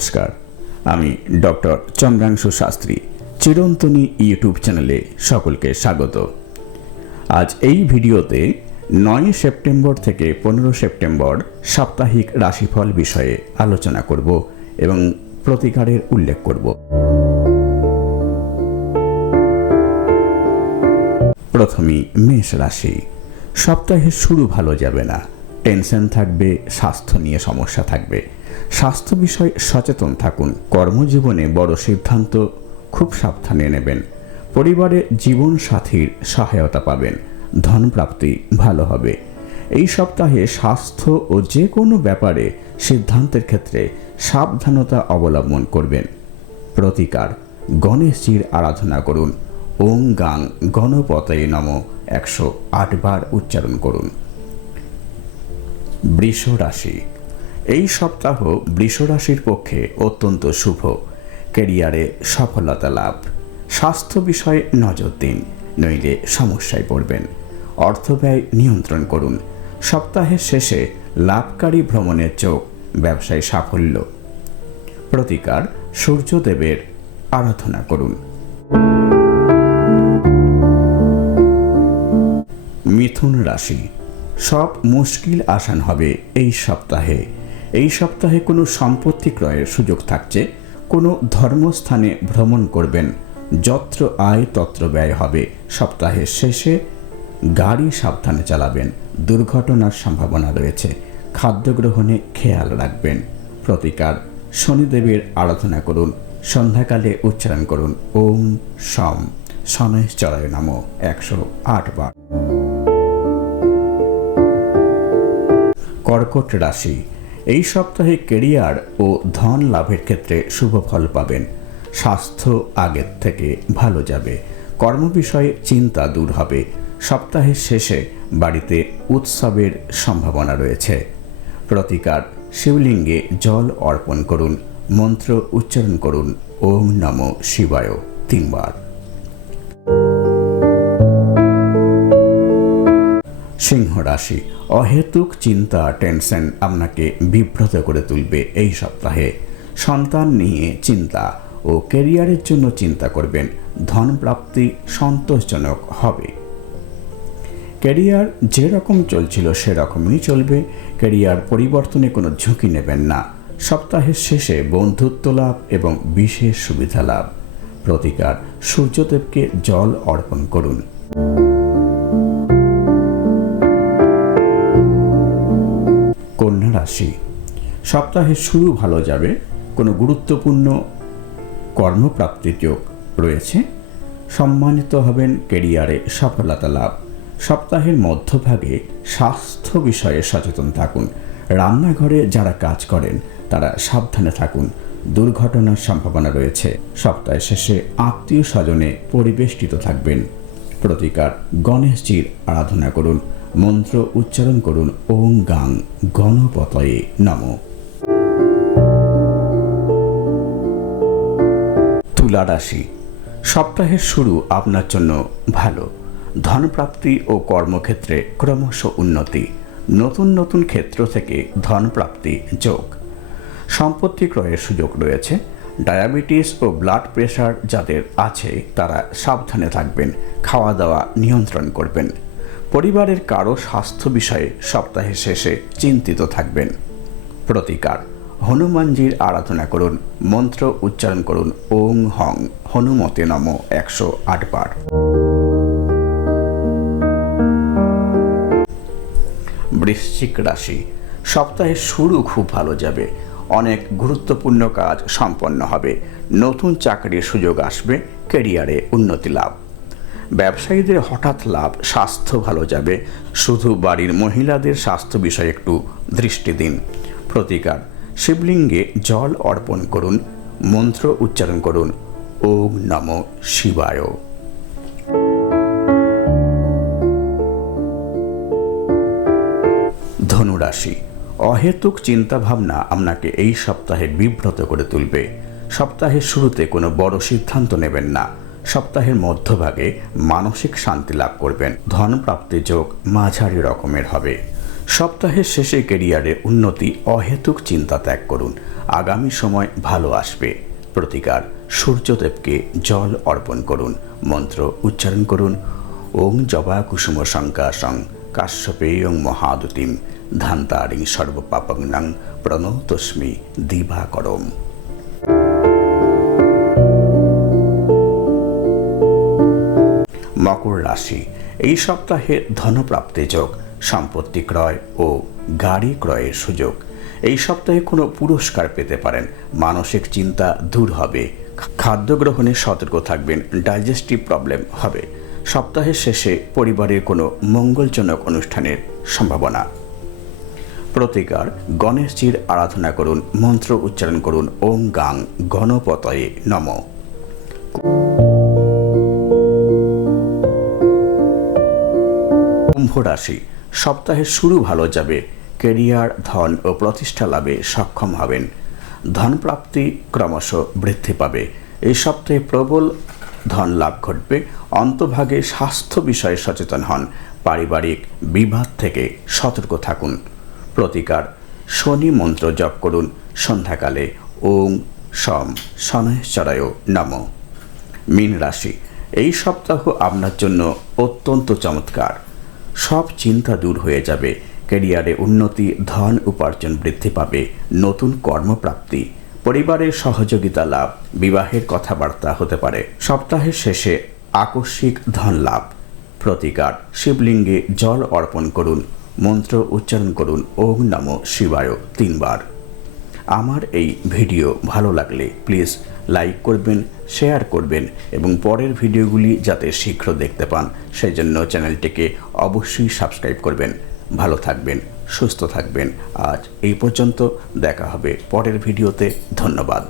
নমস্কার, আমি doctor চন্দ্রাংশু Shastri চিরন্তনী YouTube চ্যানেলে সকলকে স্বাগত। আজ এই ভিডিওতে 9 সেপ্টেম্বর থেকে 15 সেপ্টেম্বর সাপ্তাহিক রাশিফল বিষয়ে আলোচনা করব এবং প্রতিকারের উল্লেখ করব। প্রথমেই মেষ রাশি। সপ্তাহের শুরু ভালো যাবে না, টেনশন থাকবে, স্বাস্থ্য নিয়ে সমস্যা থাকবে। স্বাস্থ্য বিষয়ে সচেতন থাকুন। কর্মজীবনে বড় সিদ্ধান্ত খুব সাবধানে নেবেন। পরিবারে জীবন সাথীর সহায়তা পাবেন। ধন প্রাপ্তি ভালো হবে। এই সপ্তাহে স্বাস্থ্য ও যে কোনো ব্যাপারে সিদ্ধান্তের ক্ষেত্রে সাবধানতা অবলম্বন করবেন। প্রতিকার: গণেশজির আরাধনা করুন। ওং গাং গণপতয়ে নমঃ 108 বার উচ্চারণ করুন। বৃষ রাশি। এই সপ্তাহ বৃষ রাশির পক্ষে অত্যন্ত শুভ। ক্যারিয়ারে সফলতা লাভ। স্বাস্থ্য বিষয়ে নজর দিন, নইলে সমস্যায় পড়বেন। অর্থ ব্যয় নিয়ন্ত্রণ করুন। সপ্তাহের শেষে লাভকারী ভ্রমণের চোখ, ব্যবসায় সাফল্য। প্রতিকার: সূর্যদেবের আরাধনা করুন। মিথুন রাশি। সব মুশকিল আসান হবে এই সপ্তাহে। এই সপ্তাহে কোনো সম্পত্তি ক্রয়ের সুযোগ থাকছে। কোনো ধর্মস্থানে ভ্রমণ করবেন। যত্র আয় তত্র ব্যয় হবে। সপ্তাহের শেষে গাড়ি সাবধানে চালাবেন। দুর্ঘটনার সম্ভাবনা রয়েছে। খাদ্য গ্রহণে খেয়াল রাখবেন। প্রতিকার: শনিদেবের আরাধনা করুন। সন্ধ্যাকালে উচ্চারণ করুন ওম শম শনৈশ্চরায় নমঃ 108 বার। কর্কট রাশি। এই সপ্তাহে ক্যারিয়ার ও ধন লাভের ক্ষেত্রে শুভ ফল পাবেন। স্বাস্থ্য আগের থেকে ভালো যাবে। কর্ম বিষয়ে চিন্তা দূর হবে। সপ্তাহের শেষে বাড়িতে উৎসবের সম্ভাবনা রয়েছে। প্রতিকার: শিবলিঙ্গে জল অর্পণ করুন। মন্ত্র উচ্চারণ করুন ওম নমঃ শিবায় 3 বার। সিংহ রাশি। অহেতুক চিন্তা, টেনশন আপনাকে বিব্রত করে তুলবে। এই সপ্তাহে সন্তান নিয়ে চিন্তা ও ক্যারিয়ারের জন্য চিন্তা করবেন। ধন প্রাপ্তি সন্তোষজনক হবে। ক্যারিয়ার যেরকম চলছিল সেরকমই চলবে। ক্যারিয়ার পরিবর্তনে কোনো ঝুঁকি নেবেন না। সপ্তাহের শেষে বন্ধুত্ব লাভ এবং বিশেষ সুবিধা লাভ। প্রতিকার: সূর্যদেবকে জল অর্পণ করুন। কন্যা রাশি। সপ্তাহের শুরু ভালো যাবে। কোনো গুরুত্বপূর্ণ কর্মপ্রাপ্তির যোগ রয়েছে। সম্মানিত হবেন। ক্যারিয়ারে সফলতা লাভ। সপ্তাহের মধ্যভাগে স্বাস্থ্য বিষয়ে সচেতন থাকুন। রান্নাঘরে যারা কাজ করেন তারা সাবধানে থাকুন। দুর্ঘটনার সম্ভাবনা রয়েছে। সপ্তাহের শেষে আত্মীয় স্বজনে পরিবেষ্টিত থাকবেন। প্রতিকার: গণেশজির আরাধনা করুন। মন্ত্র উচ্চারণ করুন ওং গাং গণপতয়ে নমঃ। তুলা রাশি। সপ্তাহের শুরু আপনার জন্য ভালো। ধনপ্রাপ্তি ও কর্মক্ষেত্রে ক্রমশ উন্নতি। নতুন নতুন ক্ষেত্র থেকে ধনপ্রাপ্তি যোগ। সম্পত্তি ক্রয়ের সুযোগ রয়েছে। ডায়াবেটিস ও ব্লাড প্রেশার যাদের আছে তারা সাবধানে থাকবেন। খাওয়া দাওয়া নিয়ন্ত্রণ করবেন। পরিবারের কারো স্বাস্থ্য বিষয়ে সপ্তাহের শেষে চিন্তিত থাকবেন। প্রতিকার: হনুমানজির আরাধনা করুন। মন্ত্র উচ্চারণ করুন ওং হং হনুমতে নমঃ 108 বার। বৃশ্চিক রাশি। সপ্তাহের শুরু খুব ভালো যাবে। অনেক গুরুত্বপূর্ণ কাজ সম্পন্ন হবে। নতুন চাকরির সুযোগ আসবে। ক্যারিয়ারে উন্নতি লাভ। ব্যবসায়ীদের হঠাৎ লাভ। স্বাস্থ্য ভালো যাবে। শুধু বাড়ির মহিলাদের স্বাস্থ্য বিষয়ে একটু দৃষ্টি দিন। প্রতিকার: শিবলিঙ্গে জল অর্পণ করুন। মন্ত্র উচ্চারণ করুন ওম নমঃ শিবায়। ধনুরাশি। অহেতুক চিন্তাভাবনা আপনাকে এই সপ্তাহে বিব্রত করে তুলবে। সপ্তাহের শুরুতে কোনো বড় সিদ্ধান্ত নেবেন না। সপ্তাহের মধ্যভাগে মানসিক শান্তি লাভ করবেন। ধন প্রাপ্তি যোগ মাঝারি রকমের হবে। সপ্তাহের শেষে ক্যারিয়ারে উন্নতি, অহেতুক চিন্তা ত্যাগ করুন, আগামী সময় ভালো আসবে। প্রতিকার, সূর্যদেবকে জল অর্পণ করুন, মন্ত্র উচ্চারণ করুন, ওং জবা কুসুম শঙ্কাশং কাশ্যপেয়ং মহাদুতিম ধান্তারিং সর্বপাপং প্রণতস্মি দিবাকরম। মকর রাশি, এই সপ্তাহে ধনপ্রাপ্তি যোগ, সম্পত্তি ক্রয় ও গাড়ি ক্রয়ের সুযোগ। এই সপ্তাহে কোনো পুরস্কার পেতে পারেন, মানসিক চিন্তা দূর হবে, খাদ্য গ্রহণে সতর্ক থাকবেন, ডাইজেস্টিভ প্রবলেম হবে। সপ্তাহের শেষে পরিবারের কোনো মঙ্গলজনক অনুষ্ঠানের সম্ভাবনা। প্রতিকার, গণেশজির আরাধনা করুন, মন্ত্র উচ্চারণ করুন, ওং গাং গণপতয়ে নমঃ। কুম্ভ রাশি, সপ্তাহের শুরু ভালো যাবে, ক্যারিয়ার, ধন ও প্রতিষ্ঠা লাভে সক্ষম হবেন, ধনপ্রাপ্তি ক্রমশ বৃদ্ধি পাবে। এই সপ্তাহে প্রবল ধন লাভ ঘটবে। অন্তভাগে স্বাস্থ্য বিষয়ে সচেতন হন, পারিবারিক বিবাদ থেকে সতর্ক থাকুন। প্রতিকার, শনি মন্ত্র জপ করুন, সন্ধ্যাকালে ওং সম শনৈশ্চরায় নমঃ। মীন রাশি, এই সপ্তাহ আপনার জন্য অত্যন্ত চমৎকার। সব চিন্তা দূর হয়ে যাবে, ক্যারিয়ারে উন্নতি, ধন উপার্জন বৃদ্ধি পাবে, নতুন কর্মপ্রাপ্তি, পরিবারের সহযোগিতা লাভ, বিবাহের কথাবার্তা হতে পারে। সপ্তাহের শেষে আকস্মিক ধন লাভ। প্রতিকার, শিবলিঙ্গে জল অর্পণ করুন, মন্ত্র উচ্চারণ করুন, ওং নমঃ শিবায় 3 বার। আমার এই ভিডিও ভালো লাগলে প্লিজ লাইক করবেন, শেয়ার করবেন এবং পরের ভিডিওগুলি যাতে শীঘ্র দেখতে পান সেই জন্য চ্যানেলটিকে অবশ্যই সাবস্ক্রাইব করবেন। ভালো থাকবেন, সুস্থ থাকবেন। আজ এই পর্যন্ত, দেখা হবে পরের ভিডিওতে। ধন্যবাদ।